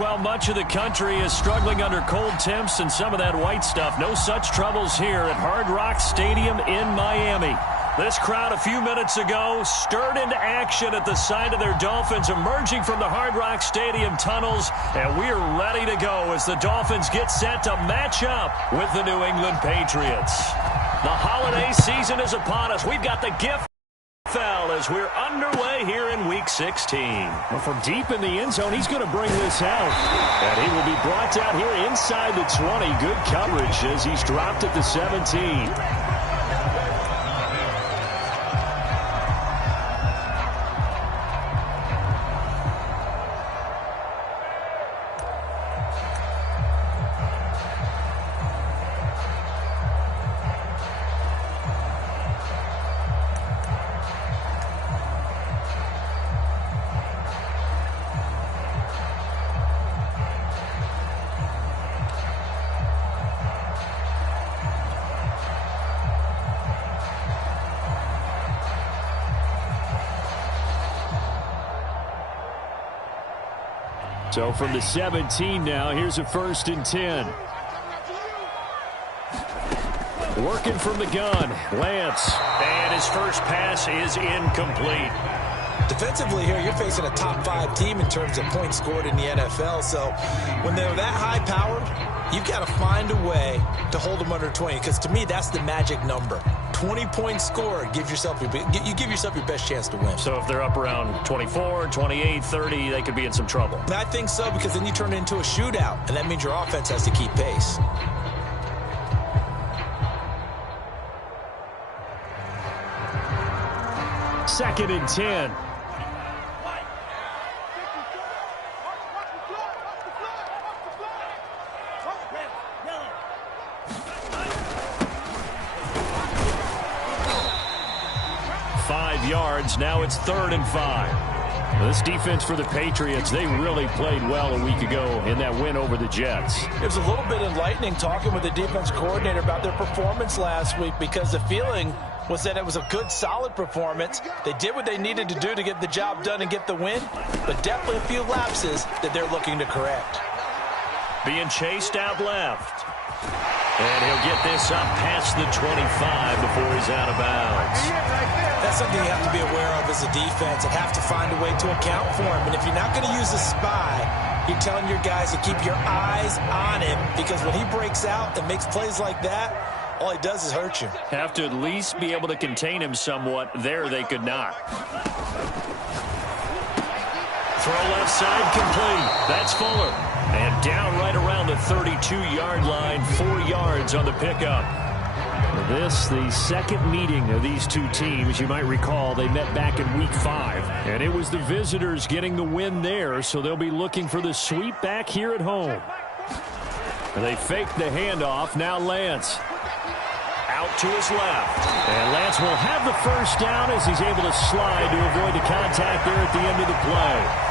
Well, much of the country is struggling under cold temps and some of that white stuff. No such troubles here at Hard Rock Stadium in Miami. This crowd a few minutes ago stirred into action at the side of their Dolphins emerging from the Hard Rock Stadium tunnels, and we're ready to go as the Dolphins get set to match up with the New England Patriots. The holiday season is upon us. We've got the gift as we're underway here in Week 16. Well, from deep in the end zone, he's going to bring this out. And he will be brought down here inside the 20. Good coverage as he's dropped at the 17. So from the 17 now, here's a 1st and 10. Working from the gun, Lance. And his first pass is incomplete. Defensively here, you're facing a top 5 team in terms of points scored in the NFL. So when they're that high-powered, you've got to find a way to hold them under 20. Because to me, that's the magic number. 20 points scored, you give yourself your best chance to win. So if they're up around 24, 28, 30, they could be in some trouble. And I think so, because then you turn it into a shootout, and that means your offense has to keep pace. Second and 10. Yards. Now it's 3rd and 5. This defense for the Patriots, they really played well a week ago in that win over the Jets. It was a little bit enlightening talking with the defense coordinator about their performance last week, because the feeling was that it was a good, solid performance. They did what they needed to do to get the job done and get the win, but definitely a few lapses that they're looking to correct. Being chased out left. And he'll get this up past the 25 before he's out of bounds. That's something you have to be aware of as a defense and have to find a way to account for him. And if you're not going to use a spy, you're telling your guys to keep your eyes on him, because when he breaks out and makes plays like that, all he does is hurt you. Have to at least be able to contain him somewhat. There they could not. Throw left side complete. That's Fuller. And down right around the 32-yard line, 4 yards on the pickup. This, the second meeting of these two teams. You might recall they met back in Week 5. And it was the visitors getting the win there, so they'll be looking for the sweep back here at home. And they faked the handoff. Now Lance. Out to his left. And Lance will have the first down as he's able to slide to avoid the contact there at the end of the play.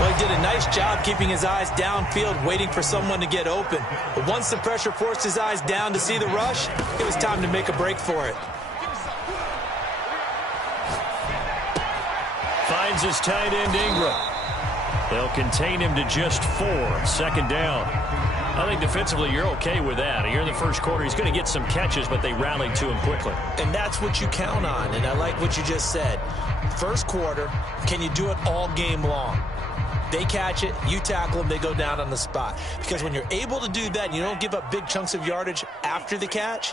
Well, he did a nice job keeping his eyes downfield, waiting for someone to get open. But once the pressure forced his eyes down to see the rush, it was time to make a break for it. Finds his tight end, Ingram. They'll contain him to just 4. 2nd down. I think defensively you're okay with that. Here in the first quarter, he's going to get some catches, but they rallied to him quickly. And that's what you count on, and I like what you just said. First quarter, can you do it all game long? They catch it, you tackle them, they go down on the spot. Because when you're able to do that and you don't give up big chunks of yardage after the catch,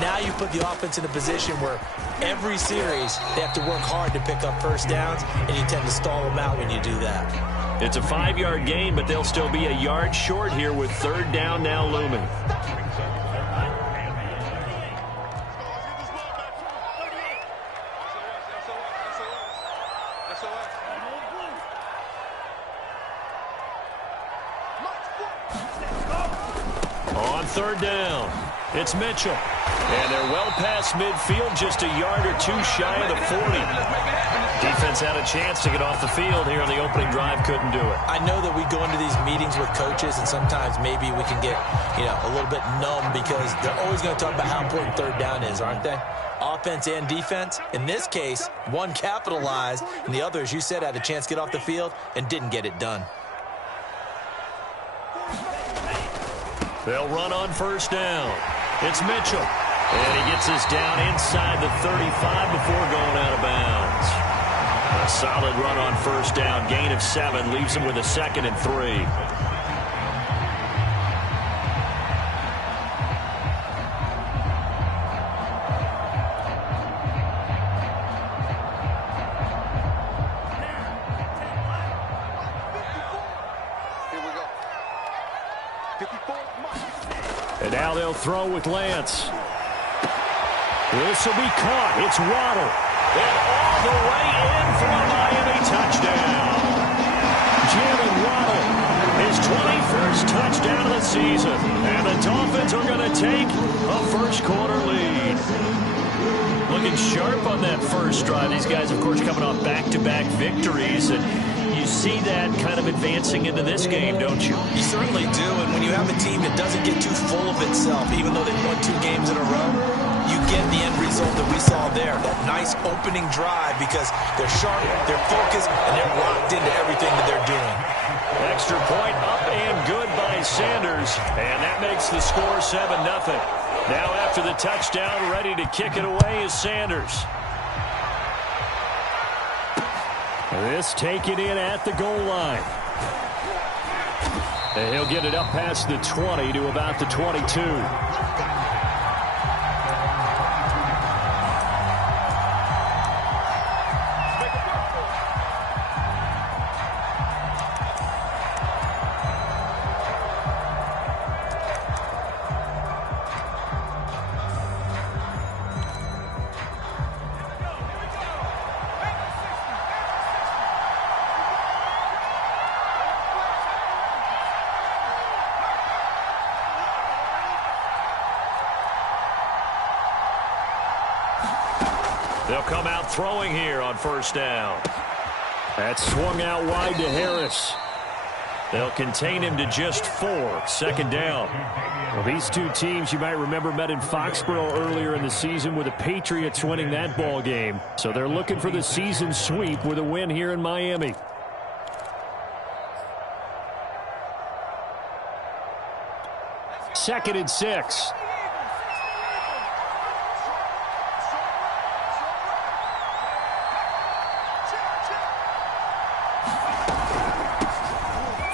now you put the offense in a position where every series they have to work hard to pick up first downs, and you tend to stall them out when you do that. It's a 5-yard gain, but they'll still be a yard short here with 3rd down now looming. On 3rd down, it's Mitchell. And they're well past midfield, just a yard or 2 shy of the 40. Defense had a chance to get off the field here on the opening drive, couldn't do it. I know that we go into these meetings with coaches, and sometimes maybe we can get, a little bit numb, because they're always going to talk about how important 3rd down is, aren't they? Offense and defense. In this case, one capitalized, and the other, as you said, had a chance to get off the field and didn't get it done. They'll run on first down. It's Mitchell. And he gets us down inside the 35 before going out of bounds. A solid run on first down. Gain of 7 leaves him with a 2nd and 3. And now they'll throw with Lance. This will be caught. It's Waddle. And all the way in for a Miami touchdown. Jalen Waddle. His 21st touchdown of the season. And the Dolphins are going to take a first-quarter lead. Looking sharp on that first drive. These guys, of course, coming off back-to-back victories. And you see that kind of advancing into this game, don't you? You certainly do. And when you have a team that doesn't get too full of itself, even though they've won 2 games in a row, you get the end result that we saw there. That nice opening drive because they're sharp, they're focused, and they're locked into everything that they're doing. Extra point up and good by Sanders. And that makes the score 7-0. Now after the touchdown, ready to kick it away is Sanders. This taken in at the goal line. And he'll get it up past the 20 to about the 22. They'll come out throwing here on first down. That swung out wide to Harris. They'll contain him to just 4. 2nd down. Well, these two teams, you might remember, met in Foxborough earlier in the season with the Patriots winning that ball game. So they're looking for the season sweep with a win here in Miami. Second and 6.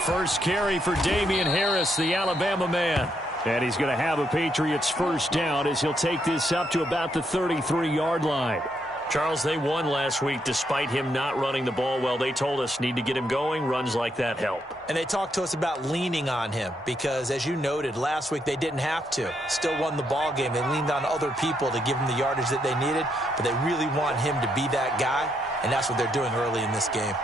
First carry for Damian Harris, the Alabama man. And he's going to have a Patriots first down as he'll take this up to about the 33-yard line. Charles, they won last week despite him not running the ball well. They told us need to get him going. Runs like that help. And they talked to us about leaning on him because, as you noted, last week they didn't have to. Still won the ball game. They leaned on other people to give him the yardage that they needed, but they really want him to be that guy, and that's what they're doing early in this game.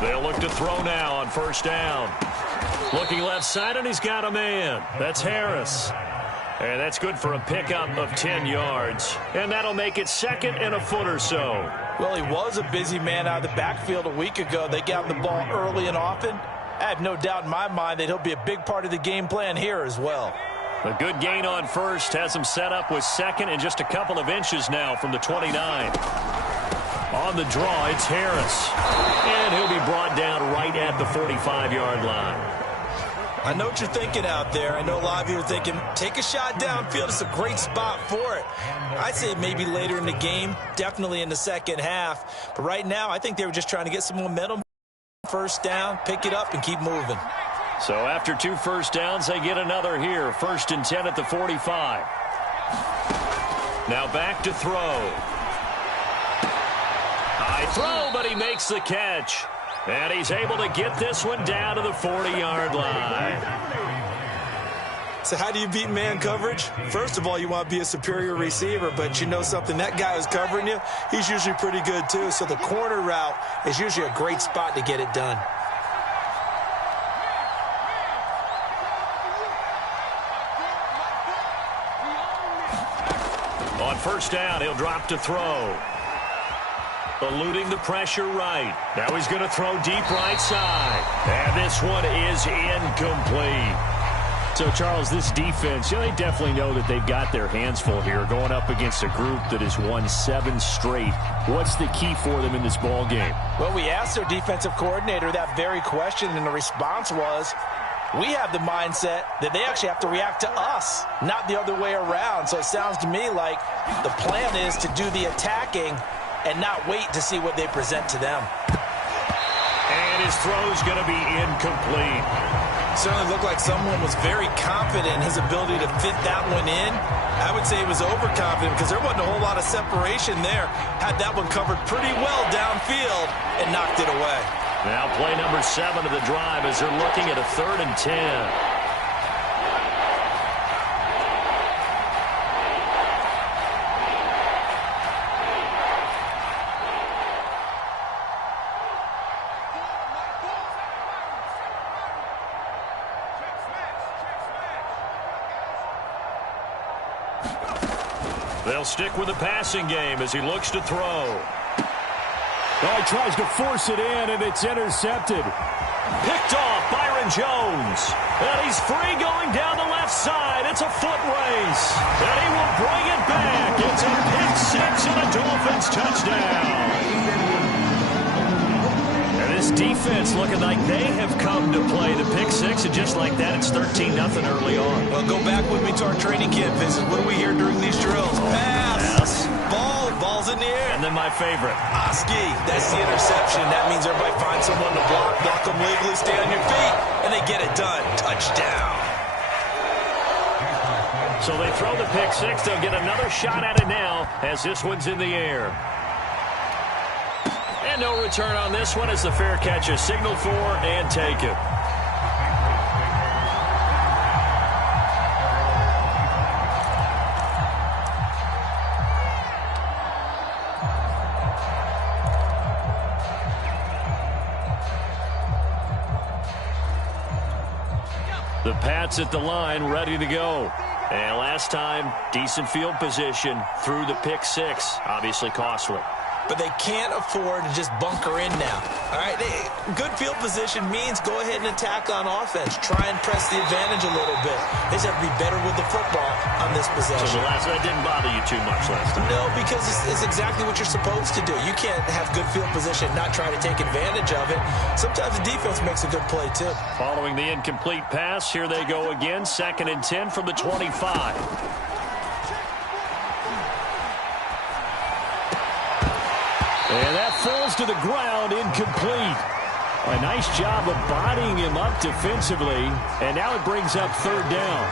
They'll look to throw now on first down. Looking left side, and he's got a man. That's Harris. And that's good for a pickup of 10 yards. And that'll make it 2nd and a foot or so. Well, he was a busy man out of the backfield a week ago. They got him the ball early and often. I have no doubt in my mind that he'll be a big part of the game plan here as well. A good gain on first has him set up with 2nd and just a couple of inches now from the 29. On the draw, it's Harris. And he'll be brought down right at the 45-yard line. I know what you're thinking out there. I know a lot of you are thinking, take a shot downfield. It's a great spot for it. I'd say maybe later in the game, definitely in the second half. But right now, I think they were just trying to get some momentum. First down, pick it up, and keep moving. So after 2 first downs, they get another here. 1st and 10 at the 45. Now back to throw. High throw, but he makes the catch. And he's able to get this one down to the 40-yard line. So how do you beat man coverage? First of all, you want to be a superior receiver, but you know something, that guy who's covering you, he's usually pretty good too. So the corner route is usually a great spot to get it done. On first down, he'll drop to throw. Eluding the pressure right. Now he's going to throw deep right side. And this one is incomplete. So, Charles, this defense, they definitely know that they've got their hands full here going up against a group that has won 7 straight. What's the key for them in this ball game? Well, we asked their defensive coordinator that very question, and the response was, we have the mindset that they actually have to react to us, not the other way around. So it sounds to me like the plan is to do the attacking and not wait to see what they present to them. And his throw's going to be incomplete. Certainly looked like someone was very confident in his ability to fit that one in. I would say he was overconfident because there wasn't a whole lot of separation there. Had that one covered pretty well downfield and knocked it away. Now play number 7 of the drive as they're looking at a 3rd and 10. They'll stick with the passing game as he looks to throw. Oh, he tries to force it in, and it's intercepted. Picked off Byron Jones. And he's free going down the left side. It's a foot race. And he will bring it back. It's a pick 6 and a Dolphins touchdown. And this defense looking like they have come to play the pick 6. And just like that, it's 13-0 early on. Well, go back with me to our training camp visit. What do we hear during these drills? Pass. Ball's in the air. And then my favorite. Oski, that's the interception. That means everybody finds someone to block them legally, stay on your feet, and they get it done. Touchdown. So they throw the pick 6. They'll get another shot at it now as this one's in the air. And no return on this one as the fair catch is signaled for and taken. The Pats at the line, ready to go. And last time, decent field position through the pick 6. Obviously costly. But they can't afford to just bunker in now. All right, good field position means go ahead and attack on offense. Try and press the advantage a little bit. They just have to be better with the football on this possession. So that didn't bother you too much last time? No, because it's exactly what you're supposed to do. You can't have good field position and not try to take advantage of it. Sometimes the defense makes a good play, too. Following the incomplete pass, here they go again. 2nd and 10 from the 25. And that falls to the ground, incomplete. A nice job of bodying him up defensively, and now it brings up 3rd down.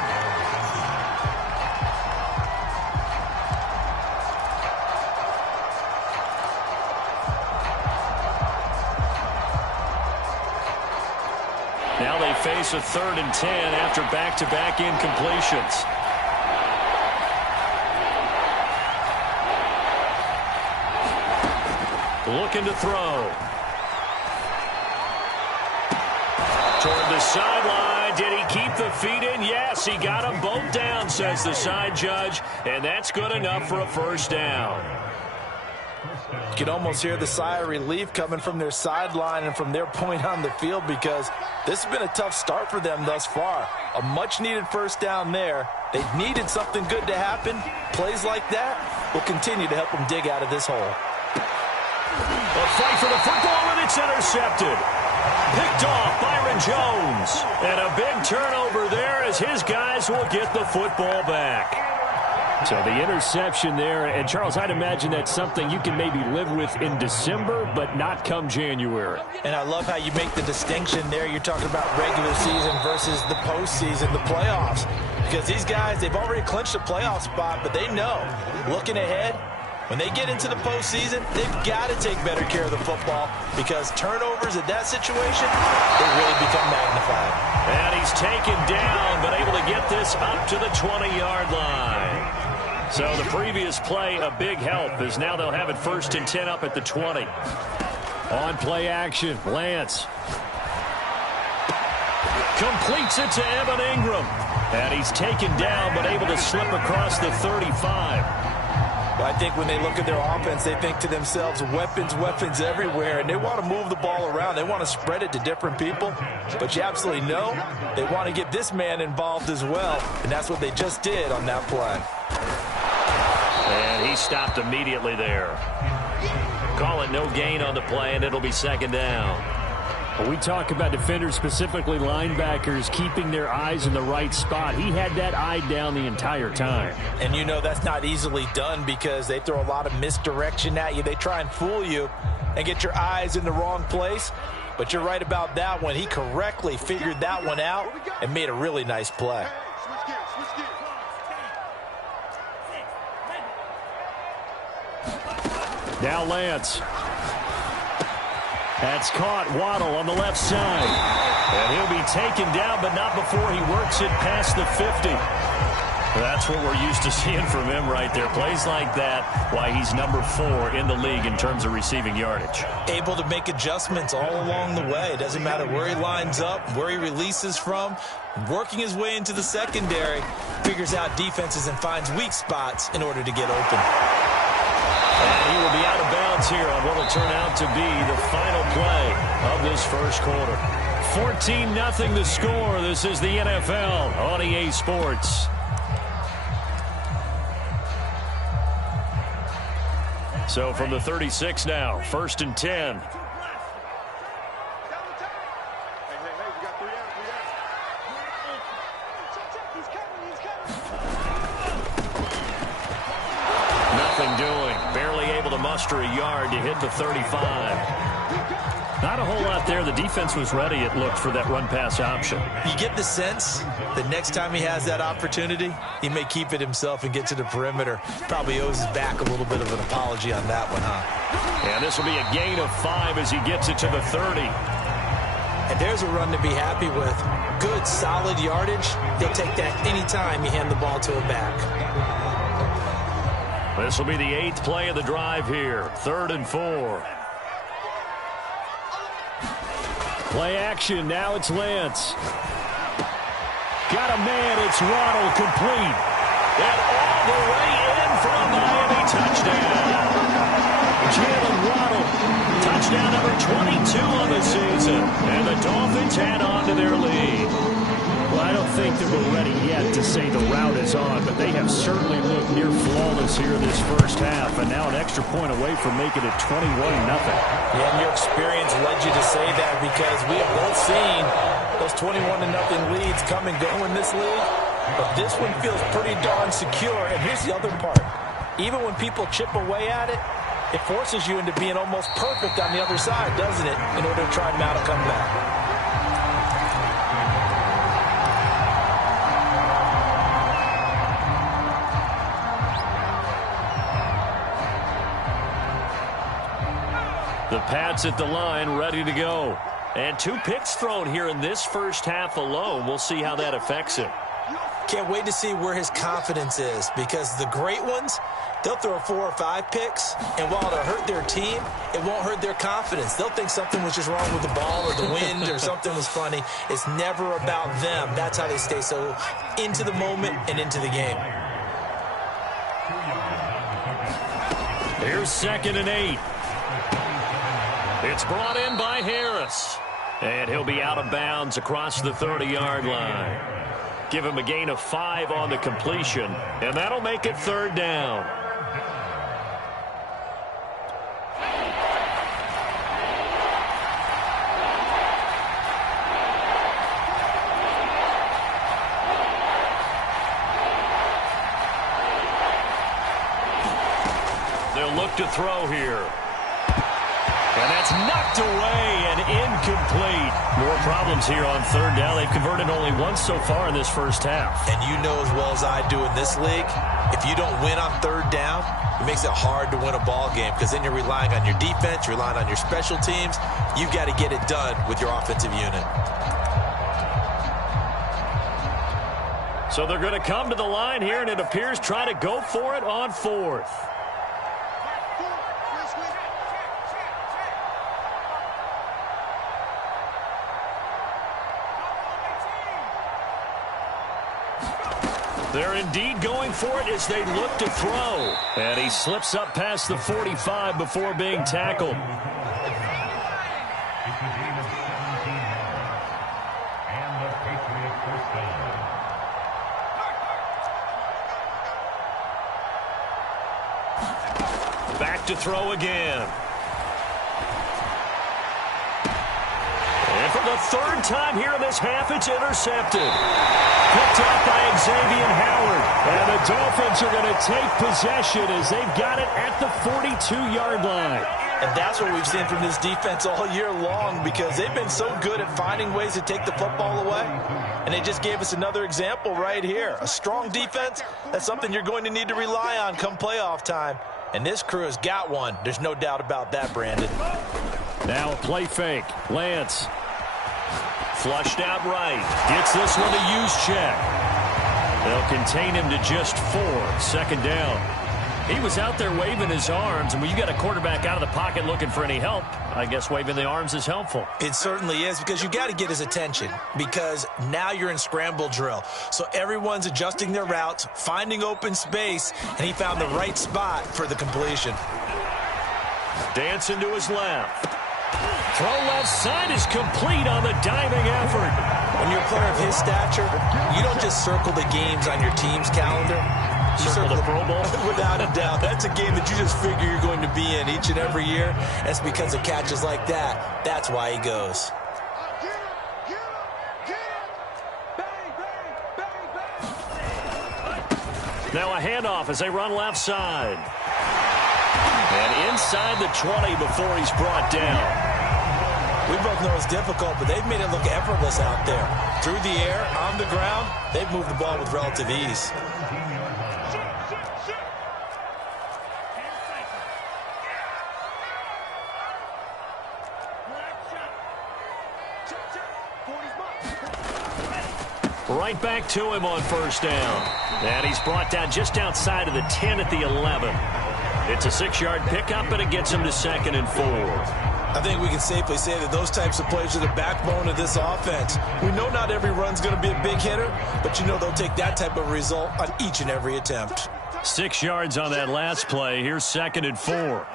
Now they face a 3rd and 10 after back-to-back incompletions. Looking to throw. Toward the sideline. Did he keep the feet in? Yes, he got them both down, says the side judge. And that's good enough for a 1st down. You can almost hear the sigh of relief coming from their sideline and from their point on the field because this has been a tough start for them thus far. A much-needed 1st down there. They've needed something good to happen. Plays like that will continue to help them dig out of this hole. A fight for the football, and it's intercepted. Picked off Byron Jones. And a big turnover there as his guys will get the football back. So the interception there, and Charles, I'd imagine that's something you can maybe live with in December, but not come January. And I love how you make the distinction there. You're talking about regular season versus the postseason, the playoffs. Because these guys, they've already clinched a playoff spot, but they know, looking ahead, when they get into the postseason, they've got to take better care of the football because turnovers in that situation, they really become magnified. And he's taken down, but able to get this up to the 20-yard line. So the previous play, a big help, as now they'll have it 1st and 10 up at the 20. On play action, Lance. Completes it to Evan Ingram. And he's taken down, but able to slip across the 35. Well, I think when they look at their offense, they think to themselves, weapons, weapons everywhere, and they want to move the ball around. They want to spread it to different people, but you absolutely know they want to get this man involved as well, and that's what they just did on that play. And he stopped immediately there. Call it no gain on the play, and it'll be second down. We talk about defenders, specifically linebackers, keeping their eyes in the right spot. He had that eye down the entire time. And you know that's not easily done because they throw a lot of misdirection at you. They try and fool you and get your eyes in the wrong place. But you're right about that one. He correctly figured that one out and made a really nice play. Now Lance. That's caught. Waddle on the left side. And he'll be taken down, but not before he works it past the 50. That's what we're used to seeing from him right there. Plays like that, why he's number 4 in the league in terms of receiving yardage. Able to make adjustments all along the way. It doesn't matter where he lines up, where he releases from. Working his way into the secondary, figures out defenses and finds weak spots in order to get open. And he will be out of bounds here on what will turn out to be the final play of this first quarter. 14-0 the score. This is the NFL on EA Sports. So from the 36 now, 1st and 10. Nothing doing. Barely able to muster a yard to hit the 35. Not a whole lot there. The defense was ready, it looked, for that run-pass option. You get the sense that next time he has that opportunity, he may keep it himself and get to the perimeter. Probably owes his back a little bit of an apology on that one, huh? And this will be a gain of 5 as he gets it to the 30. And there's a run to be happy with. Good, solid yardage. He'll take that any time you hand the ball to him back. This will be the 8th play of the drive here. 3rd and 4. Play action. Now it's Lance. Got a man. It's Waddle, complete. And all the way in for a Miami touchdown. Jalen Waddle, touchdown number 22 on the season. And the Dolphins add on to their lead. Well, I don't think that we're ready yet to say the route is on, but they have certainly looked near flawless here this first half, and now an extra point away from making it 21-0. Yeah, and your experience led you to say that because we have both seen those 21-0 leads come and go in this league, but this one feels pretty darn secure. And here's the other part. Even when people chip away at it, it forces you into being almost perfect on the other side, doesn't it, in order to try and mount a comeback. The Pats at the line, ready to go. And 2 picks thrown here in this first half alone. We'll see how that affects him. Can't wait to see where his confidence is, because the great ones, they'll throw 4 or 5 picks, and while it'll hurt their team, it won't hurt their confidence. They'll think something was just wrong with the ball or the wind or something was funny. It's never about them. That's how they stay so into the moment and into the game. Here's 2nd and 8. It's brought in by Harris. And he'll be out of bounds across the 30-yard line. Give him a gain of 5 on the completion, and that'll make it 3rd down. They'll look to throw here. And that's knocked away and incomplete. More problems here on 3rd down. They've converted only once so far in this first half. And you know as well as I do in this league, if you don't win on 3rd down, it makes it hard to win a ball game because then you're relying on your defense, you're relying on your special teams. You've got to get it done with your offensive unit. So they're going to come to the line here, and it appears try to go for it on 4th. They're indeed going for it as they look to throw. And he slips up past the 45 before being tackled. Back to throw again. And for the third time here in this half, it's intercepted. Picked up by Xavier Howard. And the Dolphins are going to take possession as they've got it at the 42-yard line. And that's what we've seen from this defense all year long, because they've been so good at finding ways to take the football away. And they just gave us another example right here. A strong defense, that's something you're going to need to rely on come playoff time. And this crew has got one. There's no doubt about that, Brandon. Now a play fake. Lance. Flushed out right. Gets this one to use check. They'll contain him to just 4. Second down. He was out there waving his arms, and when you got a quarterback out of the pocket looking for any help, I guess waving the arms is helpful. It certainly is, because you got to get his attention, because now you're in scramble drill. So everyone's adjusting their routes, finding open space, and he found the right spot for the completion. Dancing to his left. Throw left side is complete on the diving effort. When you're a player of his stature, you don't just circle the games on your team's calendar. You circle the Pro Bowl? Without a doubt. That's a game that you just figure you're going to be in each and every year. That's because of catches like that. That's why he goes. Now a handoff as they run left side. And inside the 20 before he's brought down. We both know it's difficult, but they've made it look effortless out there. Through the air, on the ground, they've moved the ball with relative ease. Right back to him on first down. And he's brought down just outside of the 10 at the 11. It's a 6-yard pickup, and it gets him to 2nd and 4. I think we can safely say that those types of plays are the backbone of this offense. We know not every run's going to be a big hitter, but you know they'll take that type of result on each and every attempt. 6 yards on that last play. Here's 2nd and 4.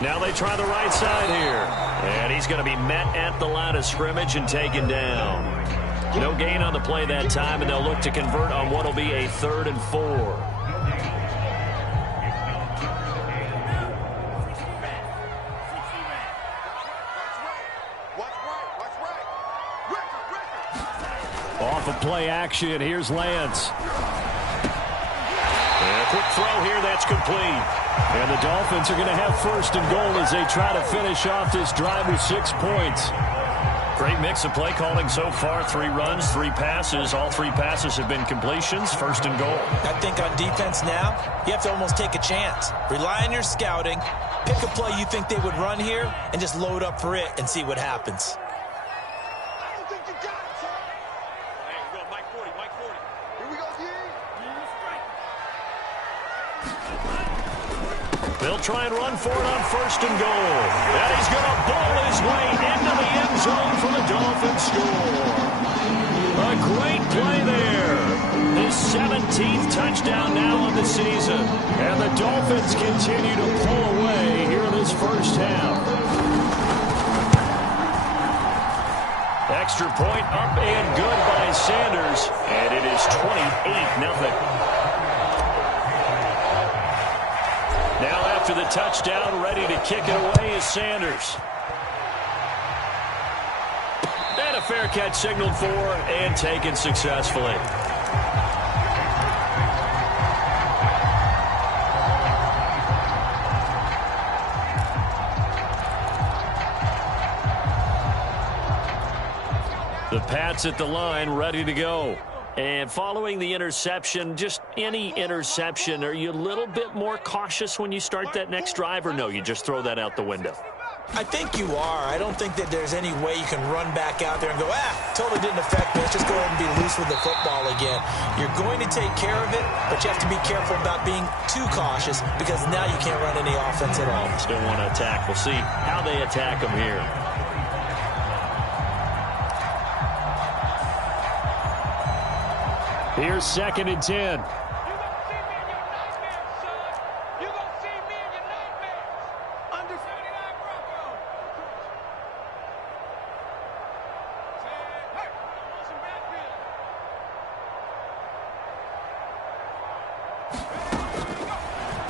Now they try the right side here. And he's going to be met at the line of scrimmage and taken down. No gain on the play that time, and they'll look to convert on what will be a 3rd and 4. Off of play action, here's Lance. And a quick throw here, that's complete. And the Dolphins are going to have 1st and goal as they try to finish off this drive with 6 points. Great mix of play calling so far. 3 runs, 3 passes. All 3 passes have been completions. 1st and goal. I think on defense now, you have to almost take a chance. Rely on your scouting. Pick a play you think they would run here and just load up for it and see what happens. They'll try and run for it on 1st and goal. And he's going to ball his way into the end zone for the Dolphins score. A great play there. His 17th touchdown now on the season. And the Dolphins continue to pull away here in this first half. Extra point up and good by Sanders. And it is 28-0. Now after the touchdown, ready to kick it away is Sanders. And a fair catch signaled for and taken successfully. The Pats at the line, ready to go. And following the interception, just any interception, are you a little bit more cautious when you start that next drive, or no, you just throw that out the window? I think you are. I don't think that there's any way you can run back out there and go, totally didn't affect me. Let's just go ahead and be loose with the football again. You're going to take care of it, but you have to be careful about being too cautious, because now you can't run any offense at all. Still want to attack. We'll see how they attack them here. Here's 2nd and 10.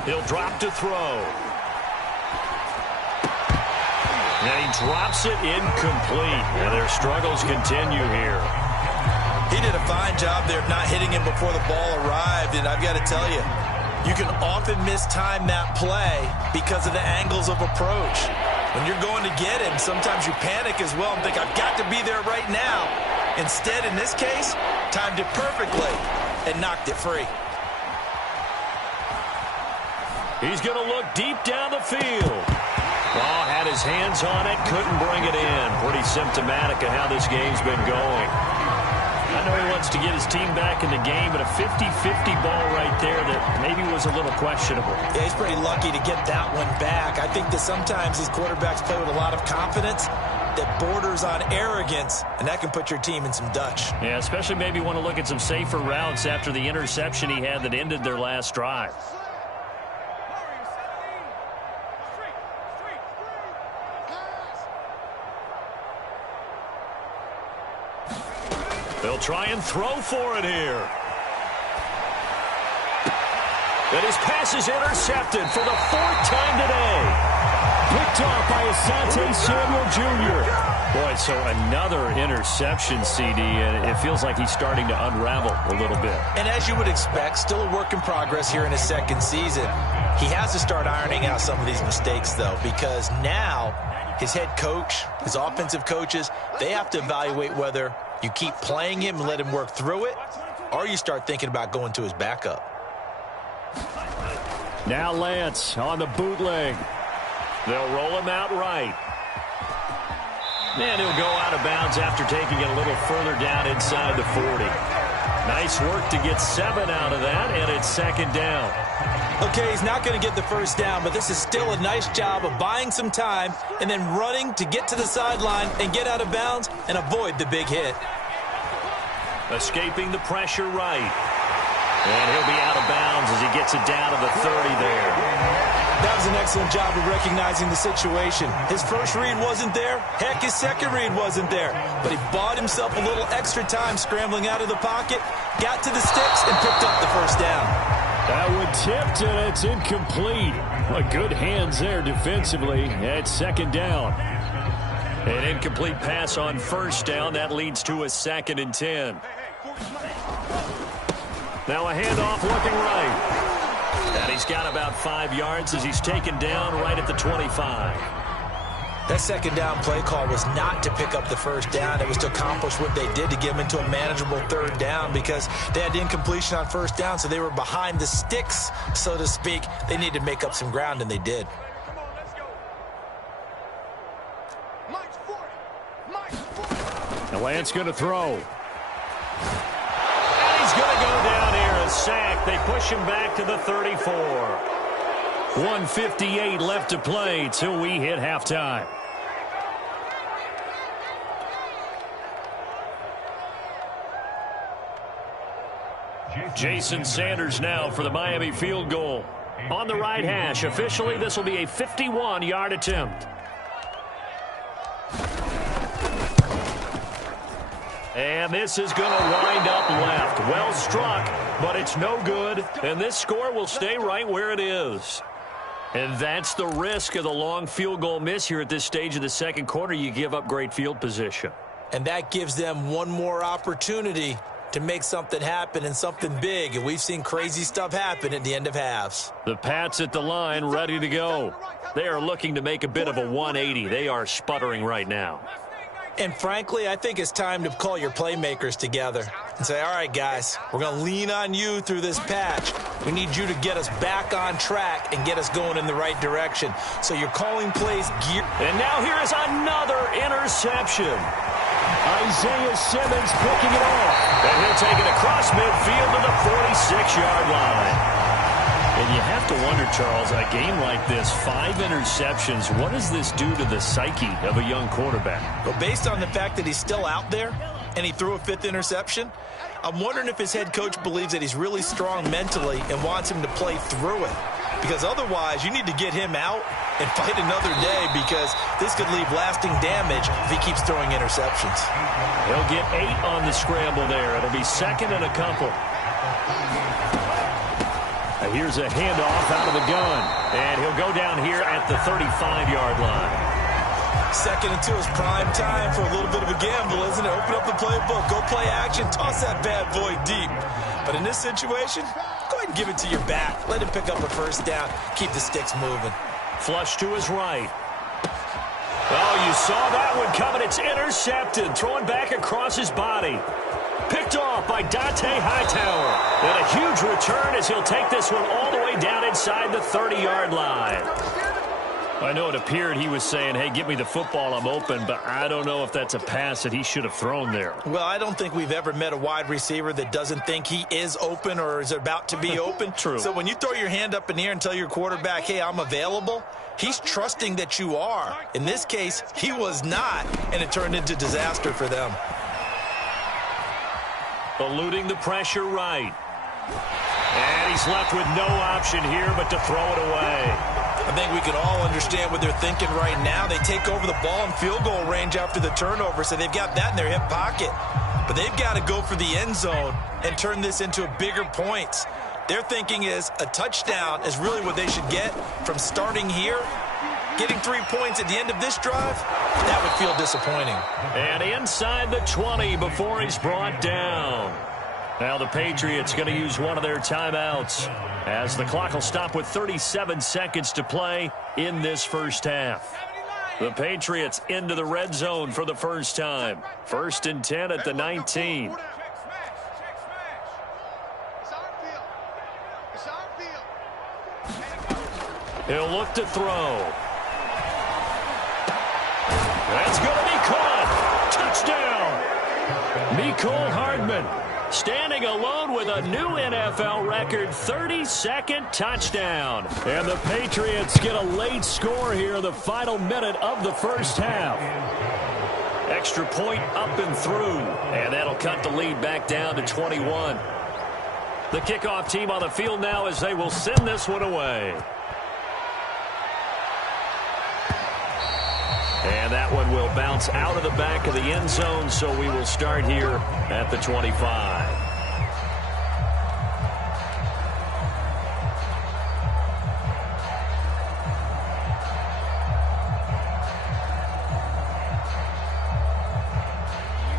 He'll drop to throw. And he drops it incomplete. And their struggles continue here. He did a fine job there of not hitting him before the ball arrived. And I've got to tell you, you can often mistime that play because of the angles of approach. When you're going to get him, sometimes you panic as well and think, I've got to be there right now. Instead, in this case, timed it perfectly and knocked it free. He's going to look deep down the field. Oh, had his hands on it, couldn't bring it in. Pretty symptomatic of how this game's been going. I know he wants to get his team back in the game, but a 50-50 ball right there that maybe was a little questionable. Yeah, he's pretty lucky to get that one back. I think that sometimes these quarterbacks play with a lot of confidence that borders on arrogance, and that can put your team in some Dutch. Yeah, especially maybe want to look at some safer routes after the interception he had that ended their last drive. They'll try and throw for it here. And his pass is intercepted for the 4th time today. Picked off by Asante Samuel Jr. Boy, so another interception, CD, and it feels like he's starting to unravel a little bit. And as you would expect, still a work in progress here in his 2nd season. He has to start ironing out some of these mistakes, though, because now his head coach, his offensive coaches, they have to evaluate whether you keep playing him and let him work through it, or you start thinking about going to his backup. Now Lance on the bootleg. They'll roll him out right. And he'll go out of bounds after taking it a little further down inside the 40. Nice work to get 7 out of that, and it's 2nd down. Okay, he's not going to get the first down, but this is still a nice job of buying some time and then running to get to the sideline and get out of bounds and avoid the big hit. Escaping the pressure right. And he'll be out of bounds as he gets it down to the 30 there. That was an excellent job of recognizing the situation. His first read wasn't there. Heck, his second read wasn't there. But he bought himself a little extra time scrambling out of the pocket, got to the sticks, and picked up the first down. That one tipped, and it's incomplete. Well, good hands there defensively at 2nd down. An incomplete pass on 1st down. That leads to a 2nd and 10. Now a handoff looking right. And he's got about 5 yards as he's taken down right at the 25. That 2nd down play call was not to pick up the first down. It was to accomplish what they did to get him into a manageable 3rd down because they had incompletion on 1st down, so they were behind the sticks, so to speak. They needed to make up some ground, and they did. Now Lance going to throw. And he's going to go down here, a sack. They push him back to the 34. 1:58 left to play till we hit halftime. Jason Sanders now for the Miami field goal. On the right hash. Officially, this will be a 51-yard attempt. And this is going to wind up left. Well struck, but it's no good. And this score will stay right where it is. And that's the risk of the long field goal miss here at this stage of the 2nd quarter. You give up great field position. And that gives them one more opportunity to make something happen and something big. And we've seen crazy stuff happen at the end of halves. The Pats at the line ready to go. They are looking to make a bit of a 180. They are sputtering right now. And frankly, I think it's time to call your playmakers together and say, all right, guys, we're going to lean on you through this patch. We need you to get us back on track and get us going in the right direction. So you're calling plays gear. And now here is another interception. Isaiah Simmons picking it off. And he'll take it across midfield to the 46-yard line. And you have to wonder, Charles, a game like this, 5 interceptions, what does this do to the psyche of a young quarterback? Well, based on the fact that he's still out there, and he threw a 5th interception. I'm wondering if his head coach believes that he's really strong mentally and wants him to play through it. Because otherwise, you need to get him out and fight another day, because this could leave lasting damage if he keeps throwing interceptions. He'll get 8 on the scramble there. It'll be 2nd and a couple. Here's a handoff out of the gun, and he'll go down here at the 35-yard line. 2nd and 2 is prime time for a little bit of a gamble, isn't it? Open up the playbook, go play action, toss that bad boy deep. But in this situation, go ahead and give it to your back. Let him pick up a 1st down. Keep the sticks moving. Flush to his right. Oh, you saw that one coming. It's intercepted. Throwing back across his body. Picked off by Dante Hightower. And a huge return as he'll take this one all the way down inside the 30-yard line. I know it appeared he was saying, hey, give me the football, I'm open, but I don't know if that's a pass that he should have thrown there. Well, I don't think we've ever met a wide receiver that doesn't think he is open or is about to be open. True. So when you throw your hand up in the air and tell your quarterback, hey, I'm available, he's trusting that you are. In this case, he was not, and it turned into disaster for them. Eluding the pressure right. And he's left with no option here but to throw it away. I think we can all understand what they're thinking right now. They take over the ball in field goal range after the turnover, so they've got that in their hip pocket. But they've got to go for the end zone and turn this into bigger points. Their thinking is a touchdown is really what they should get from starting here. Getting 3 points at the end of this drive, that would feel disappointing. And inside the 20 before he's brought down. Now the Patriots going to use one of their timeouts as the clock will stop with 37 seconds to play in this first half. The Patriots into the red zone for the first time. 1st and 10 at the 19. He'll look to throw. That's going to be caught. Touchdown. Mecole Hardman standing alone with a new NFL record 32nd touchdown. And the Patriots get a late score here, the final minute of the first half. Extra point up and through. And that'll cut the lead back down to 21. The kickoff team on the field now as they will send this one away. And that one will bounce out of the back of the end zone, so we will start here at the 25.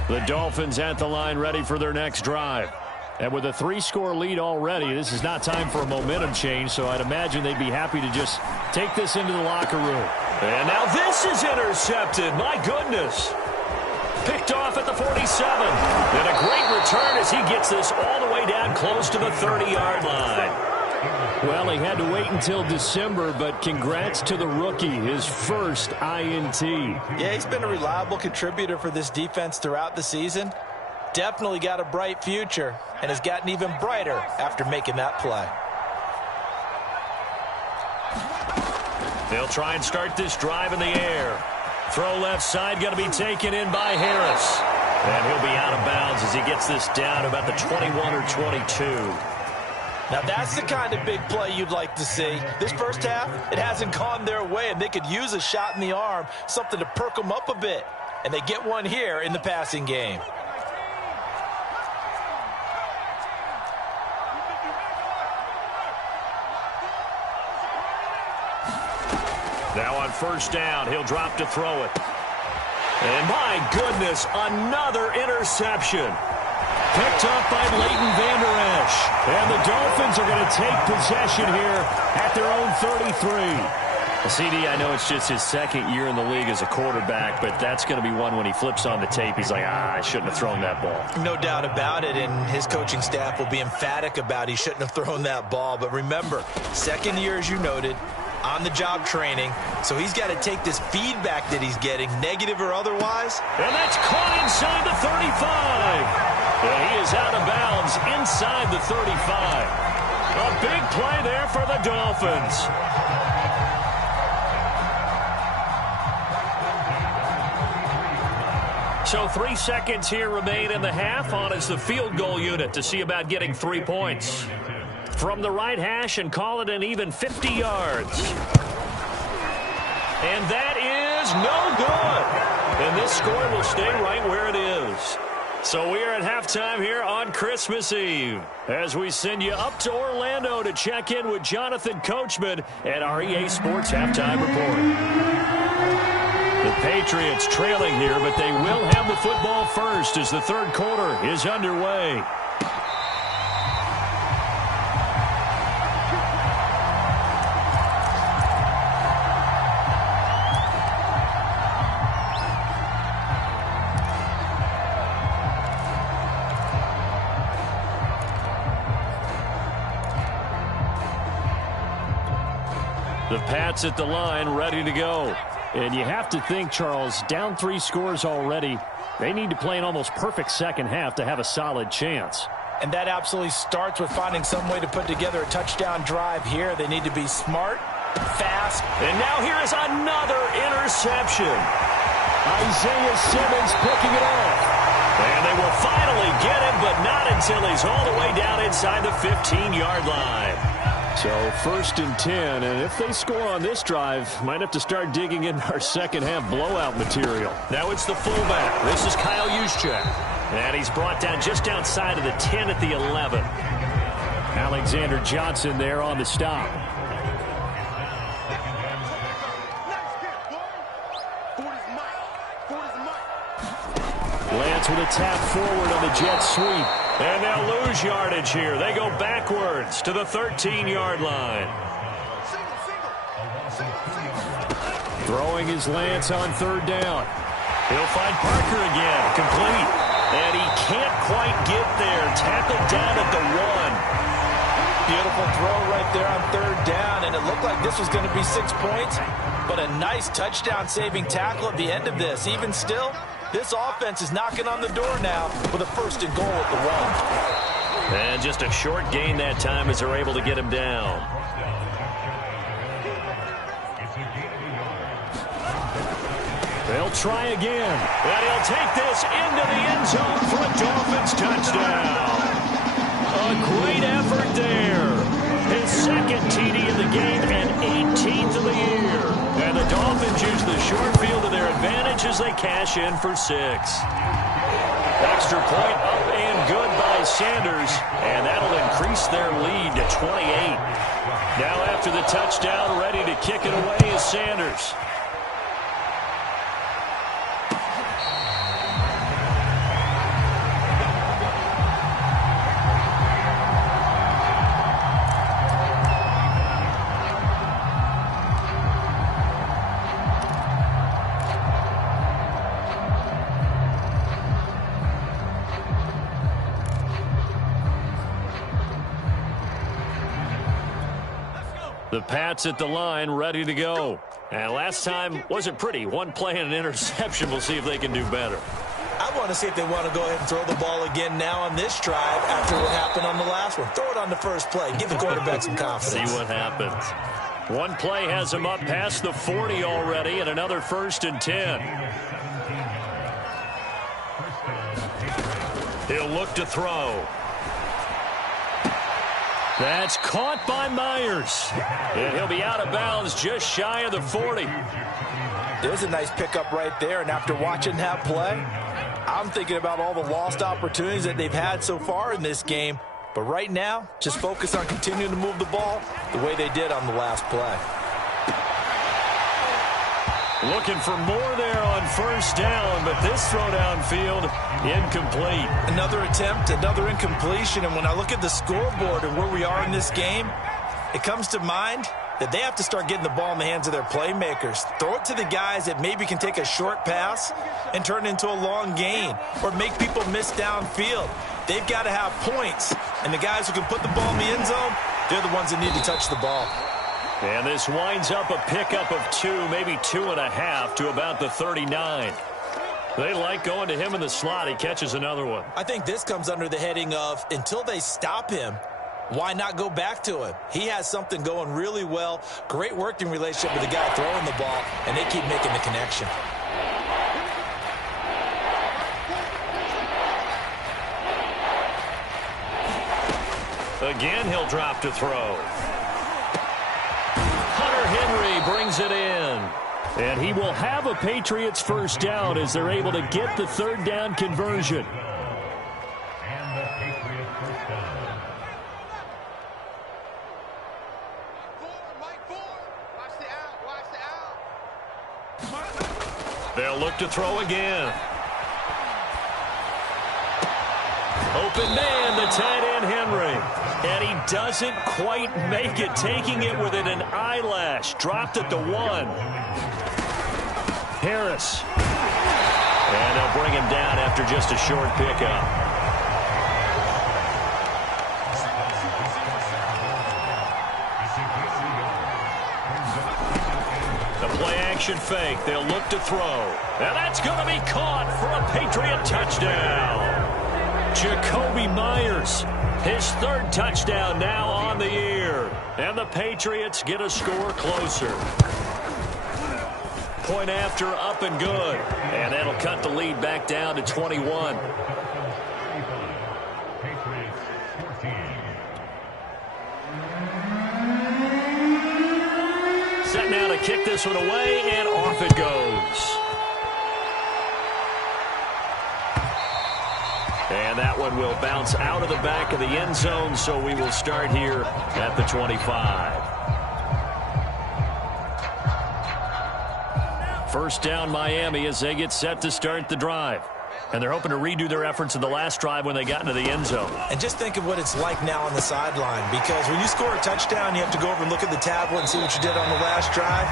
The Dolphins at the line ready for their next drive. And with a 3-score lead already, this is not time for a momentum change, so I'd imagine they'd be happy to just take this into the locker room. And now this is intercepted. My goodness. Picked off at the 47. And a great return as he gets this all the way down close to the 30-yard line. Well, he had to wait until December, but congrats to the rookie, his first INT. Yeah, he's been a reliable contributor for this defense throughout the season. Definitely got a bright future and has gotten even brighter after making that play. They'll try and start this drive in the air. Throw left side, going to be taken in by Harris. And he'll be out of bounds as he gets this down to about the 21 or 22. Now that's the kind of big play you'd like to see. This first half, it hasn't gone their way, and they could use a shot in the arm, something to perk them up a bit. And they get one here in the passing game. Now on first down, he'll drop to throw it. And my goodness, another interception. Picked up by Leighton Vander Esch. And the Dolphins are going to take possession here at their own 33. CD, I know it's just his second year in the league as a quarterback, but that's going to be one when he flips on the tape, he's like, I shouldn't have thrown that ball. No doubt about it, and his coaching staff will be emphatic about he shouldn't have thrown that ball. But remember, second year, as you noted, on-the-job training, so he's got to take this feedback that he's getting, negative or otherwise. And that's caught inside the 35. And he is out of bounds inside the 35. A big play there for the Dolphins. So 3 seconds here remain in the half. On is the field goal unit to see about getting 3 points. From the right hash and call it an even 50 yards. And that is no good. And this score will stay right where it is. So we are at halftime here on Christmas Eve as we send you up to Orlando to check in with Jonathan Coachman at our EA Sports Halftime Report. The Patriots trailing here, but they will have the football first as the third quarter is underway. The Pats at the line, ready to go. And you have to think, Charles, down 3 scores already. They need to play an almost perfect second half to have a solid chance. And that absolutely starts with finding some way to put together a touchdown drive here. They need to be smart, fast. And now here is another interception. Isaiah Simmons picking it off. And they will finally get him, but not until he's all the way down inside the 15-yard line. So 1st and 10, and if they score on this drive, might have to start digging in our second half blowout material. Now it's the fullback. This is Kyle Juszczyk. And he's brought down just outside of the 10 at the 11. Alexander Johnson there on the stop. Lance with a tap forward on the jet sweep. And they'll lose yardage here. They go backwards to the 13-yard line. Throwing his Lance on 3rd down. He'll find Parker again. Complete. And he can't quite get there. Tackled down at the 1. Beautiful throw right there on 3rd down. And it looked like this was going to be 6 points. But a nice touchdown-saving tackle at the end of this. Even still, this offense is knocking on the door now with a 1st and goal at the 1. And just a short gain that time as they're able to get him down. They'll try again. And he'll take this into the end zone for a Dolphins touchdown. A great effort there. His 2nd TD of the game and 18th of the year. And the Dolphins use the short field to their advantage as they cash in for 6. Extra point up and good by Sanders. And that'll increase their lead to 28. Now after the touchdown, ready to kick it away is Sanders. The Pats at the line, ready to go. And last time wasn't pretty. 1 play and an interception. We'll see if they can do better. I want to see if they want to go ahead and throw the ball again now on this drive after what happened on the last one. Throw it on the first play. Give the quarterback some confidence. See what happens. 1 play has him up past the 40 already, and another 1st and 10. He'll look to throw. That's caught by Myers. And he'll be out of bounds just shy of the 40. There's a nice pickup right there, and after watching that play, I'm thinking about all the lost opportunities that they've had so far in this game. But right now, just focus on continuing to move the ball the way they did on the last play. Looking for more there on 1st down, but this throw downfield, incomplete. Another attempt, another incompletion, and when I look at the scoreboard and where we are in this game, it comes to mind that they have to start getting the ball in the hands of their playmakers. Throw it to the guys that maybe can take a short pass and turn it into a long gain or make people miss downfield. They've got to have points, and the guys who can put the ball in the end zone, they're the ones that need to touch the ball. And this winds up a pickup of 2, maybe 2.5 to about the 39. They like going to him in the slot. He catches another one. I think this comes under the heading of until they stop him, why not go back to him? He has something going really well. Great working relationship with the guy throwing the ball, and they keep making the connection. Again, he'll drop to throw. Hunter Henry brings it in. And he will have a Patriots first down as they're able to get the third down conversion. And the Patriots first down. Mike Ford. Watch the out. They'll look to throw again. Open man, the tight end Henry. And he doesn't quite make it, taking it within an eyelash. Dropped at the 1. Harris. And they'll bring him down after just a short pickup. The play-action fake. They'll look to throw. And that's going to be caught for a Patriot touchdown. Jacoby Myers, his third touchdown now on the year. And the Patriots get a score closer. Point after, up and good. And that'll cut the lead back down to 21. Set now to kick this one away, and off it goes. And that one will bounce out of the back of the end zone, so we will start here at the 25. First down Miami as they get set to start the drive. And they're hoping to redo their efforts in the last drive when they got into the end zone. And just think of what it's like now on the sideline, because when you score a touchdown, you have to go over and look at the tablet and see what you did on the last drive.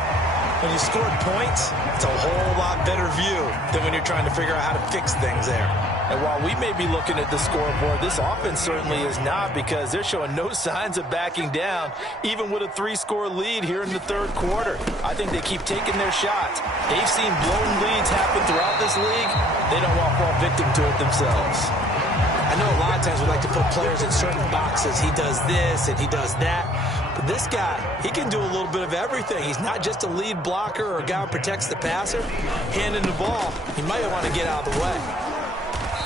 When you scored points, it's a whole lot better view than when you're trying to figure out how to fix things there. And while we may be looking at the scoreboard, this offense certainly is not, because they're showing no signs of backing down, even with a 3-score lead here in the third quarter. I think they keep taking their shots. They've seen blown leads happen throughout this league. They don't want to fall victim to it themselves. I know a lot of times we like to put players in certain boxes. He does this and he does that. But this guy, he can do a little bit of everything. He's not just a lead blocker or a guy who protects the passer. Handing the ball, he might want to get out of the way.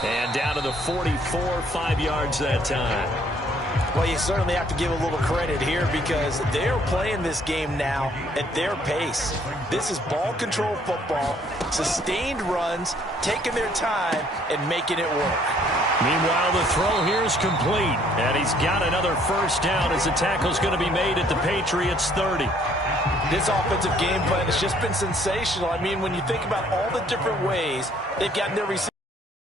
And down to the 44, 5 yards that time. Well, you certainly have to give a little credit here, because they're playing this game now at their pace. This is ball control football, sustained runs, taking their time, and making it work. Meanwhile, the throw here is complete, and he's got another first down as the tackle's going to be made at the Patriots' 30. This offensive game plan has just been sensational. I mean, when you think about all the different ways they've gotten their receivers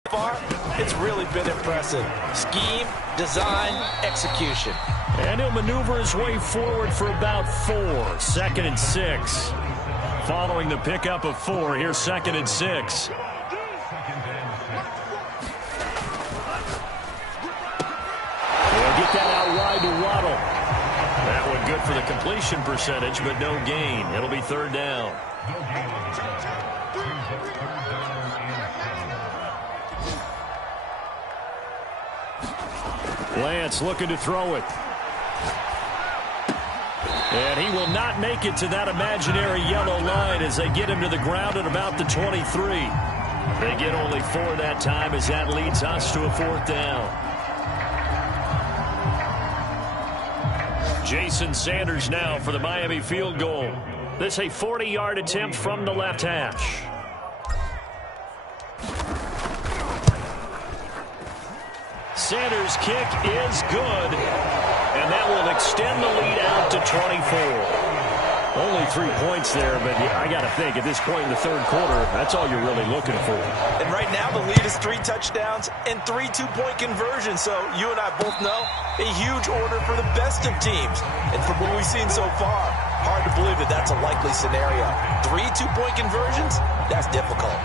far, it's really been impressive. Scheme, design, execution. And he'll maneuver his way forward for about 4. 2nd and 6. Following the pickup of 4, here's 2nd and 6. They'll get that out wide to Waddle. That one good for the completion percentage, but no gain. It'll be 3rd down. Lance looking to throw it. And he will not make it to that imaginary yellow line as they get him to the ground at about the 23. They get only 4 that time as that leads us to a 4th down. Jason Sanders now for the Miami field goal. This a 40-yard attempt from the left hash. Sanders' kick is good, and that will extend the lead out to 24. Only 3 points there, but I got to think at this point in the third quarter, that's all you're really looking for. And right now the lead is 3 touchdowns and 3 two-point conversions, so you and I both know a huge order for the best of teams. And from what we've seen so far, hard to believe that that's a likely scenario. 3 two-point conversions? That's difficult.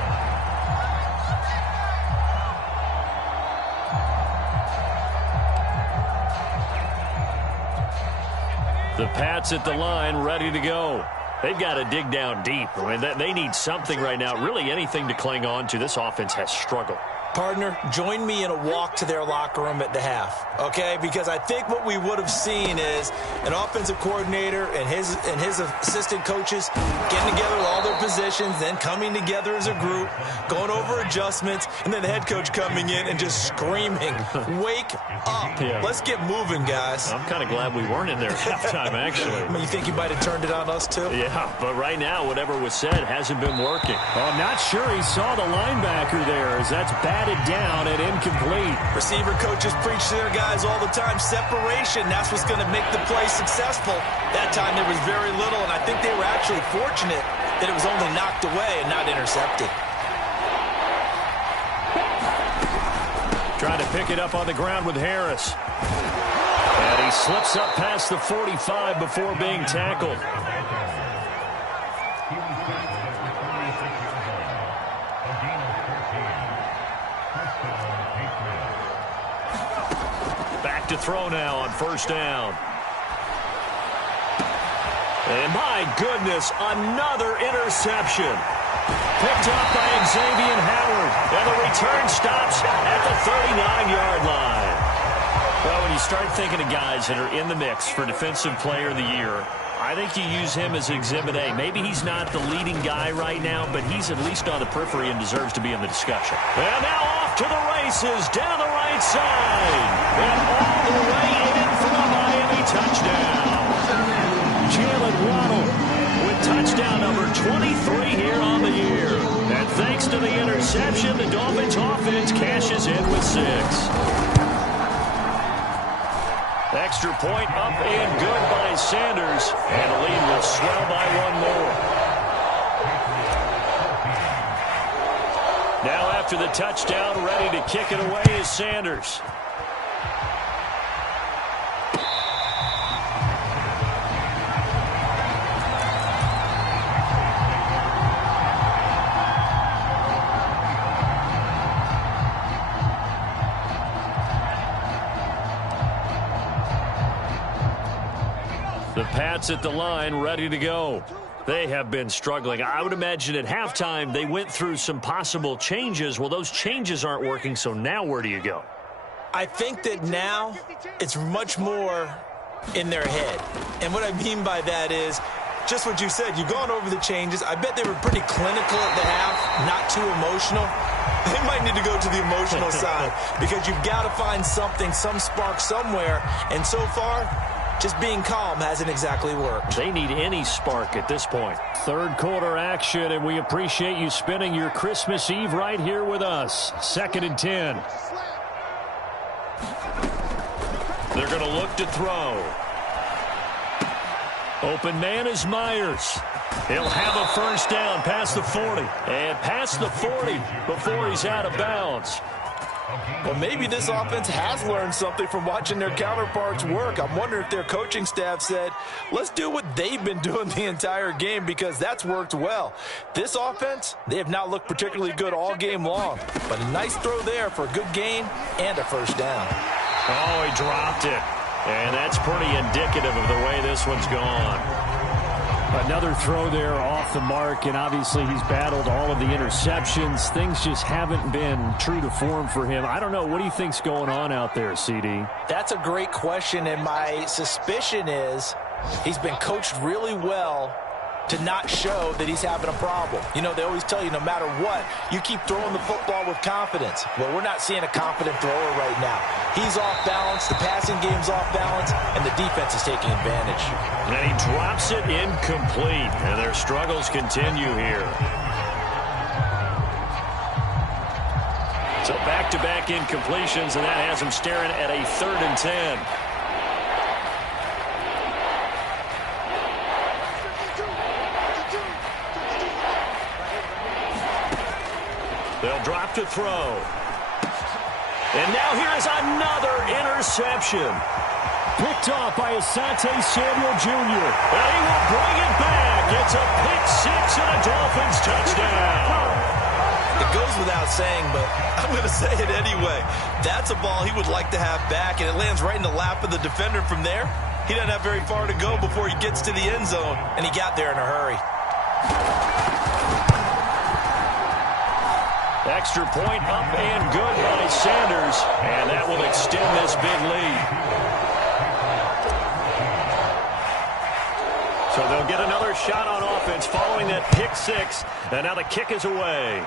The Pats at the line, ready to go. They've got to dig down deep. I mean, they need something right now, really anything to cling on to. This offense has struggled. Partner, join me in a walk to their locker room at the half, okay? Because I think what we would have seen is an offensive coordinator and his assistant coaches getting together with all their positions, then coming together as a group, going over adjustments, and then the head coach coming in and just screaming, "Wake up. Yeah. Let's get moving, guys." I'm kind of glad we weren't in there at halftime, actually. I mean, you think you might have turned it on us, too? Yeah, but right now, whatever was said hasn't been working. Well, I'm not sure he saw the linebacker there, as that's batted down and incomplete. Receiver coaches preach to their guys all the time. Separation, that's what's going to make the play successful. That time there was very little, and I think they were actually fortunate that it was only knocked away and not intercepted. Trying to pick it up on the ground with Harris. And he slips up past the 45 before being tackled. Back to throw now on first down. And my goodness, another interception. Picked up by Xavier Howard. And the return stops at the 39-yard line. Well, when you start thinking of guys that are in the mix for Defensive Player of the Year, I think you use him as Exhibit A. Maybe he's not the leading guy right now, but he's at least on the periphery and deserves to be in the discussion. And now off to the races, down the right side. And all the way in for a Miami touchdown. Jalen Waddle with touchdown number 23 here on the year. And thanks to the interception, the Dolphins offense cashes in with 6. Extra point up and good by Sanders. And the lead will swell by 1 more. Now after the touchdown, ready to kick it away is Sanders. The Pats at the line, ready to go. They have been struggling. I would imagine at halftime they went through some possible changes. Well, those changes aren't working, so now where do you go? I think that now it's much more in their head. And what I mean by that is just what you said. You've gone over the changes. I bet they were pretty clinical at the half, not too emotional. They might need to go to the emotional side because you've got to find something, some spark somewhere. And so far, just being calm hasn't exactly worked. They need any spark at this point. Third quarter action, and we appreciate you spending your Christmas Eve right here with us. 2nd and 10. They're going to look to throw. Open man is Myers. He'll have a first down past the 40. And past the 40 before he's out of bounds. Well, maybe this offense has learned something from watching their counterparts work. I'm wondering if their coaching staff said, let's do what they've been doing the entire game because that's worked well. This offense, they have not looked particularly good all game long. But a nice throw there for a good gain and a first down. Oh, he dropped it. And that's pretty indicative of the way this one's gone. Another throw there off the mark, and obviously he's battled all of the interceptions. Things just haven't been true to form for him. I don't know. What do you think's going on out there, CD? That's a great question, and my suspicion is he's been coached really well to not show that he's having a problem. You know, they always tell you no matter what, you keep throwing the football with confidence. Well, we're not seeing a confident thrower right now. He's off balance, the passing game's off balance, and the defense is taking advantage. And he drops it incomplete, and their struggles continue here. So back-to-back incompletions, and that has him staring at a 3rd and 10. They'll drop to throw. And now here is another interception. Picked off by Asante Samuel Jr. And he will bring it back. It's a pick 6 and a Dolphins touchdown. It goes without saying, but I'm going to say it anyway. That's a ball he would like to have back, and it lands right in the lap of the defender from there. He doesn't have very far to go before he gets to the end zone, and he got there in a hurry. Extra point up and good by Sanders, and that will extend this big lead. So they'll get another shot on offense following that pick six, and now the kick is away.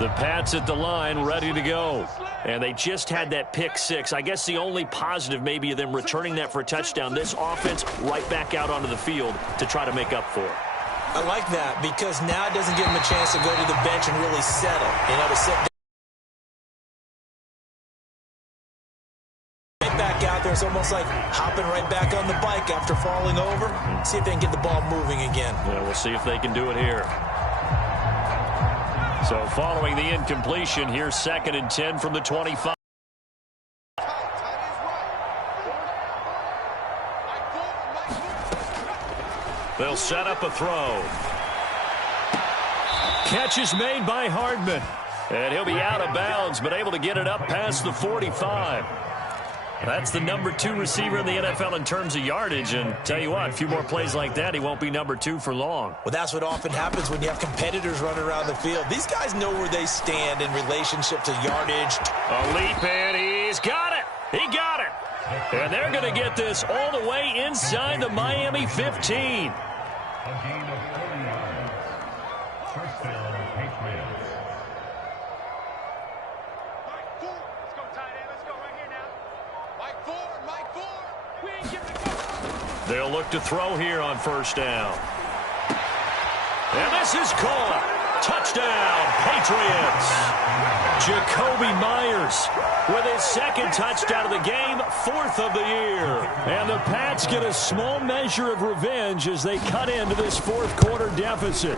The Pats at the line, ready to go. And they just had that pick six. I guess the only positive maybe of them returning that for a touchdown. This offense right back out onto the field to try to make up for it. I like that because now it doesn't give them a chance to go to the bench and really settle. You know, to sit right back out there. It's almost like hopping right back on the bike after falling over. See if they can get the ball moving again. Yeah, we'll see if they can do it here. So following the incompletion, here's 2nd and 10 from the 25. They'll set up a throw. Catch is made by Hardman. And he'll be out of bounds, but able to get it up past the 45. That's the number 2 receiver in the NFL in terms of yardage. And tell you what, a few more plays like that, he won't be number 2 for long. Well, that's what often happens when you have competitors running around the field. These guys know where they stand in relationship to yardage. A leap, and he's got it. He got it. And they're going to get this all the way inside the Miami 15. A gain of 40 yards. First down, Patriots. Let's go, tight end. Let's go right here now. Mike Ford. We ain't giving it go. They'll look to throw here on first down. And this is caught. Touchdown, Patriots. Jacoby Myers with his 2nd touchdown of the game, 4th of the year. And the Pats get a small measure of revenge as they cut into this 4th quarter deficit.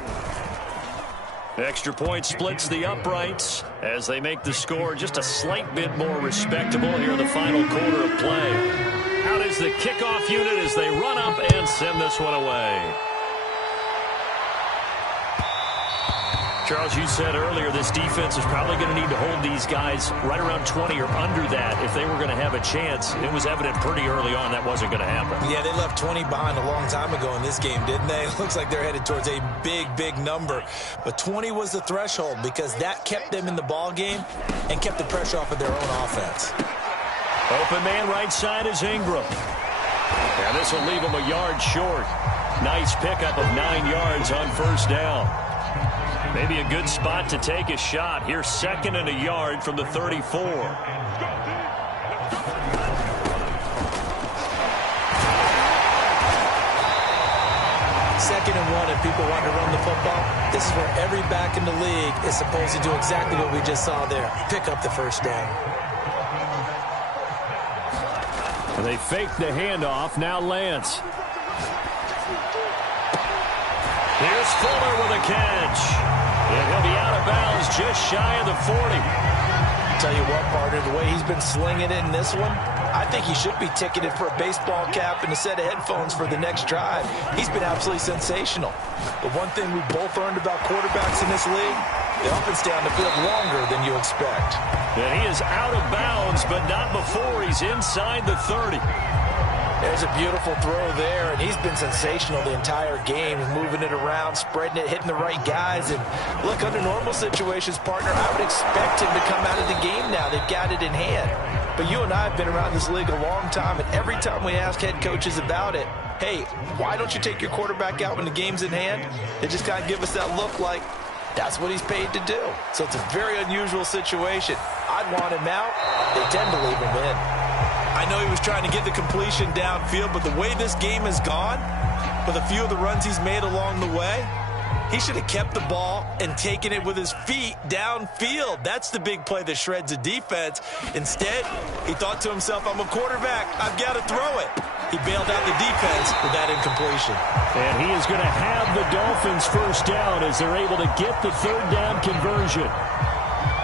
Extra point splits the uprights as they make the score just a slight bit more respectable here in the final quarter of play. Out is the kickoff unit as they run up and send this one away. Charles, you said earlier this defense is probably going to need to hold these guys right around 20 or under that if they were going to have a chance. It was evident pretty early on that wasn't going to happen. Yeah, they left 20 behind a long time ago in this game, didn't they? It looks like they're headed towards a big number. But 20 was the threshold because that kept them in the ball game and kept the pressure off of their own offense. Open man right side is Ingram. And this will leave him a yard short. Nice pickup of 9 yards on first down. Maybe a good spot to take a shot. Here's 2nd and a yard from the 34. 2nd and 1, and people want to run the football. This is where every back in the league is supposed to do exactly what we just saw there. Pick up the first down. They fake the handoff. Now Lance. Here's Fuller with a catch. And he'll be out of bounds just shy of the 40. Tell you what, partner, the way he's been slinging it in this one, I think he should be ticketed for a baseball cap and a set of headphones for the next drive. He's been absolutely sensational. The one thing we both learned about quarterbacks in this league, they often stay on the field longer than you expect. And he is out of bounds, but not before he's inside the 30. There's a beautiful throw there, and he's been sensational the entire game, moving it around, spreading it, hitting the right guys. And look, under normal situations, partner, I would expect him to come out of the game now. They've got it in hand. But you and I have been around this league a long time, and every time we ask head coaches about it, hey, why don't you take your quarterback out when the game's in hand? They just kind of give us that look like that's what he's paid to do. So it's a very unusual situation. I'd want him out. They tend to leave him in. I know he was trying to get the completion downfield, but the way this game has gone, with a few of the runs he's made along the way, he should have kept the ball and taken it with his feet downfield. That's the big play that shreds a defense. Instead, he thought to himself, I'm a quarterback. I've got to throw it. He bailed out the defense with that incompletion. And he is going to have the Dolphins first down as they're able to get the 3rd down conversion.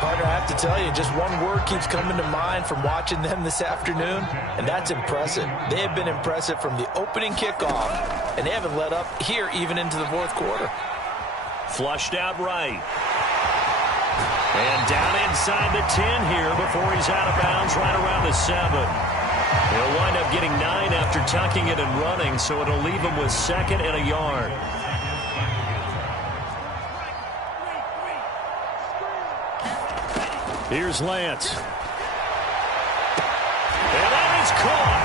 Partner, I have to tell you, just one word keeps coming to mind from watching them this afternoon, and that's impressive. They have been impressive from the opening kickoff, and they haven't let up here even into the 4th quarter. Flushed out right. And down inside the 10 here before he's out of bounds right around the 7. He'll wind up getting 9 after tucking it and running, so it'll leave him with 2nd and a yard. Here's Lance. And that is caught.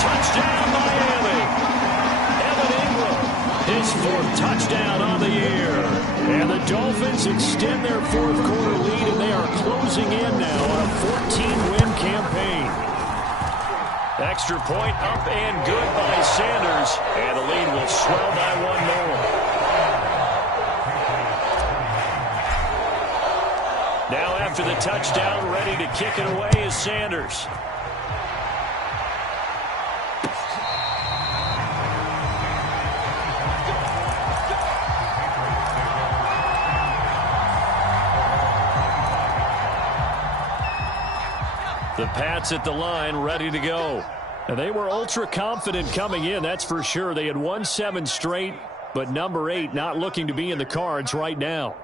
Touchdown, Miami. Evan Ingram, his 4th touchdown on the year. And the Dolphins extend their 4th quarter lead, and they are closing in now on a 14-win campaign. Extra point up and good by Sanders, and the lead will swell by 1 more. Now after the touchdown, ready to kick it away is Sanders. The Pats at the line, ready to go. And they were ultra confident coming in, that's for sure. They had won 7 straight, but number 8 not looking to be in the cards right now.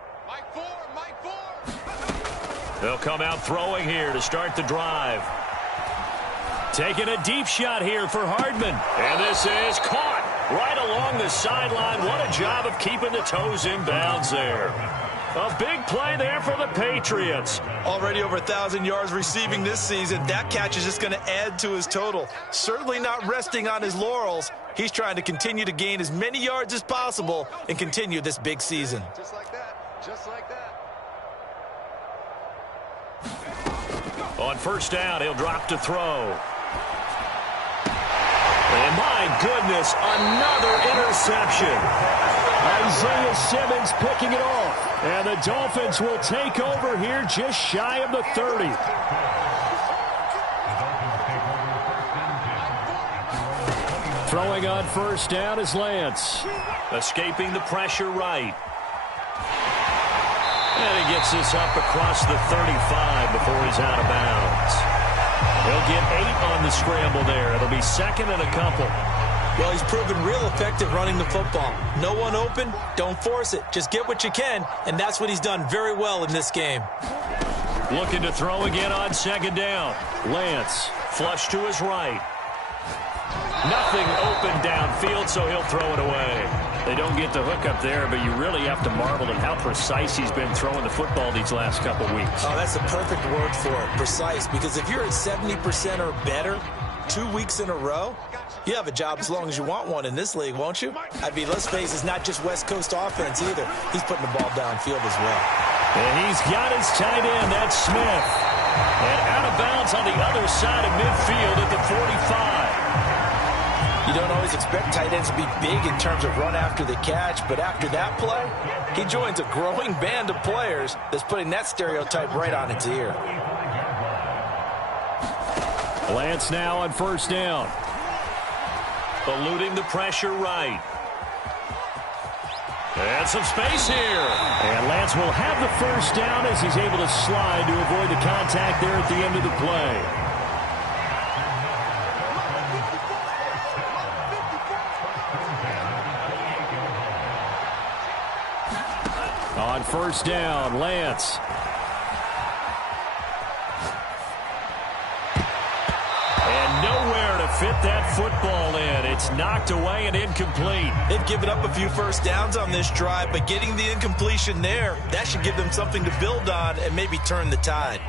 They'll come out throwing here to start the drive. Taking a deep shot here for Hardman. And this is caught right along the sideline. What a job of keeping the toes in bounds there. A big play there for the Patriots. Already over 1,000 yards receiving this season. That catch is just going to add to his total. Certainly not resting on his laurels. He's trying to continue to gain as many yards as possible and continue this big season. Just like that. Just like that. On 1st down, he'll drop to throw. And my goodness, another interception. Isaiah Simmons picking it off. And the Dolphins will take over here just shy of the 30. Throwing on 1st down is Lance. Escaping the pressure right. And he gets this up across the 35 before he's out of bounds. He'll get 8 on the scramble there. It'll be 2nd and a couple. Well, he's proven real effective running the football. No one open, don't force it. Just get what you can, and that's what he's done very well in this game. Looking to throw again on 2nd down. Lance, flush to his right. Nothing open downfield, so he'll throw it away. They don't get the hook up there, but you really have to marvel at how precise he's been throwing the football these last couple weeks. Oh, that's the perfect word for it, precise, because if you're at 70% or better 2 weeks in a row, you have a job as long as you want one in this league, won't you? I mean, let's face it, it's not just West Coast offense either. He's putting the ball downfield as well. And he's got his tight end, that's Smith. And out of bounds on the other side of midfield at the 45. You don't always expect tight ends to be big in terms of run after the catch, but after that play, he joins a growing band of players that's putting that stereotype right on its ear. Lance now on 1st down. Eluding the pressure right. And some space here. And Lance will have the 1st down as he's able to slide to avoid the contact there at the end of the play. On 1st down, Lance. And nowhere to fit that football in. It's knocked away and incomplete. They've given up a few 1st downs on this drive, but getting the incompletion there, that should give them something to build on and maybe turn the tide.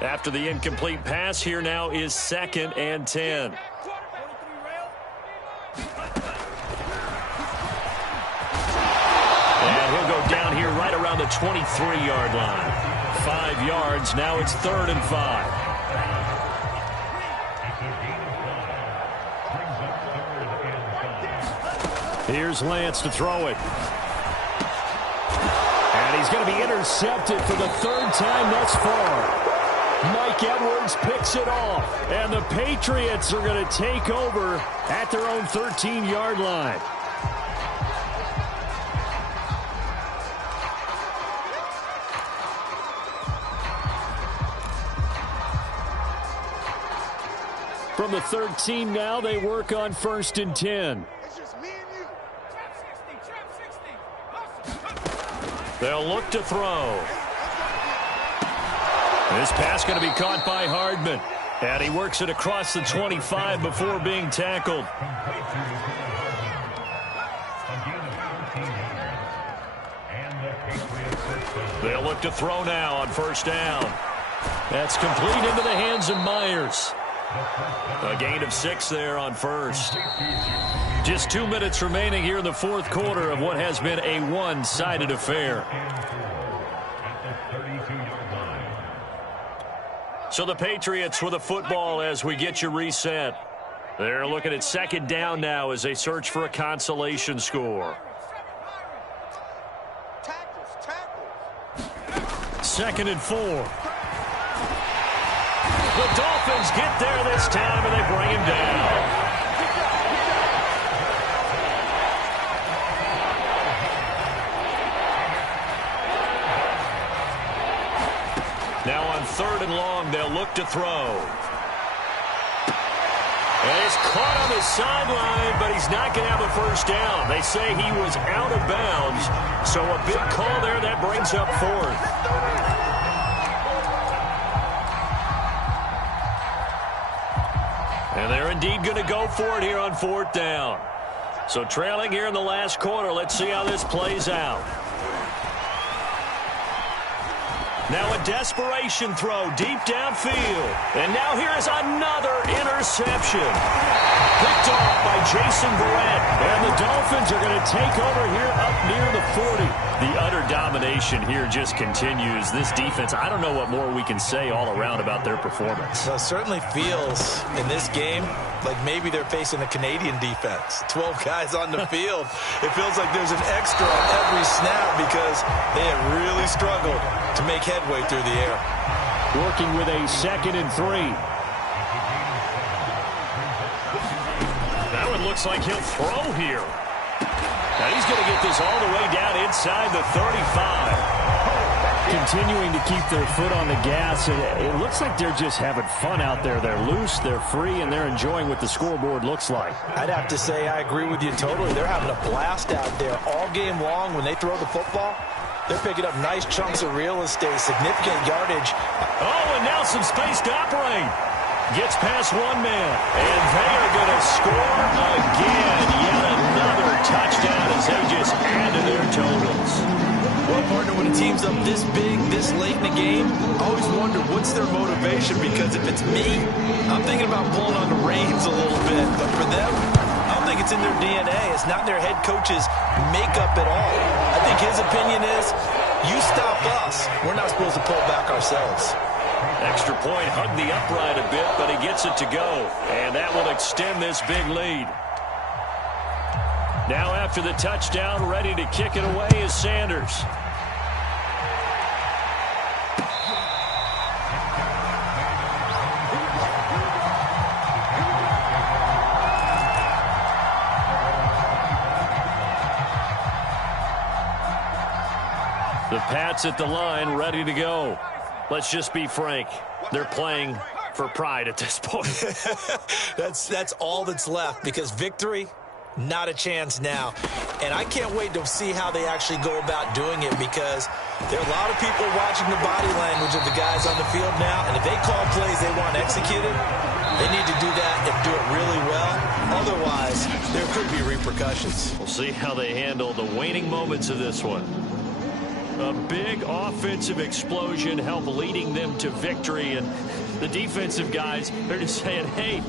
After the incomplete pass, here now is 2nd and 10. And he'll go down here right around the 23-yard line. 5 yards, now it's 3rd and 5. Here's Lance to throw it. And he's going to be intercepted for the 3rd time thus far. Mike Edwards picks it off. And the Patriots are going to take over at their own 13-yard line. From the 13 now, they work on 1st and 10. They'll look to throw. This pass going to be caught by Hardman. And he works it across the 25 before being tackled. They'll look to throw now on first down. That's complete into the hands of Myers. A gain of 6 there on first. Just 2 minutes remaining here in the fourth quarter of what has been a one-sided affair. So the Patriots with a football as we get you reset. They're looking at second down now as they search for a consolation score. Second and 4. The Dolphins get there this time, and they bring him down. Now on third and long, they'll look to throw. And he's caught on the sideline, but he's not going to have a first down. They say he was out of bounds, so a big call there that brings up fourth. And they're indeed going to go for it here on fourth down. So trailing here in the last quarter, let's see how this plays out. Now a desperation throw deep downfield. And now here is another interception. Picked off by Jason Verrett. And the Dolphins are going to take over here up near the 40. The utter domination here just continues. This defense, I don't know what more we can say all around about their performance. Well, it certainly feels in this game like maybe they're facing a Canadian defense. 12 guys on the field. It feels like there's an extra on every snap because they have really struggled to make headway through the air. Working with a second and 3. That one looks like he'll throw here. Now he's going to get this all the way down inside the 35. Continuing to keep their foot on the gas, and it looks like they're just having fun out there. They're loose, they're free, and they're enjoying what the scoreboard looks like. I'd have to say I agree with you totally. They're having a blast out there all game long when they throw the football. They're picking up nice chunks of real estate, significant yardage. Oh, and now some space to operate. Gets past one man, and they are going to score again. Yet another touchdown as they just add to their totals. Well, partner, when a team's up this big, this late in the game, I always wonder what's their motivation, because if it's me, I'm thinking about pulling on the reins a little bit. But for them, I don't think it's in their DNA. It's not their head coach's makeup at all. I think his opinion is, you stop us, we're not supposed to pull back ourselves. Extra point, hugged the upright a bit, but he gets it to go. And that will extend this big lead. Now after the touchdown, ready to kick it away is Sanders. The Pats at the line, ready to go. Let's just be frank. They're playing for pride at this point. That's all that's left, because victory, not a chance now. And I can't wait to see how they actually go about doing it, because there are a lot of people watching the body language of the guys on the field now, and if they call plays they want executed, they need to do that and do it really well. Otherwise, there could be repercussions. We'll see how they handle the waning moments of this one. A big offensive explosion helped leading them to victory, and the defensive guys, they're just saying, hey,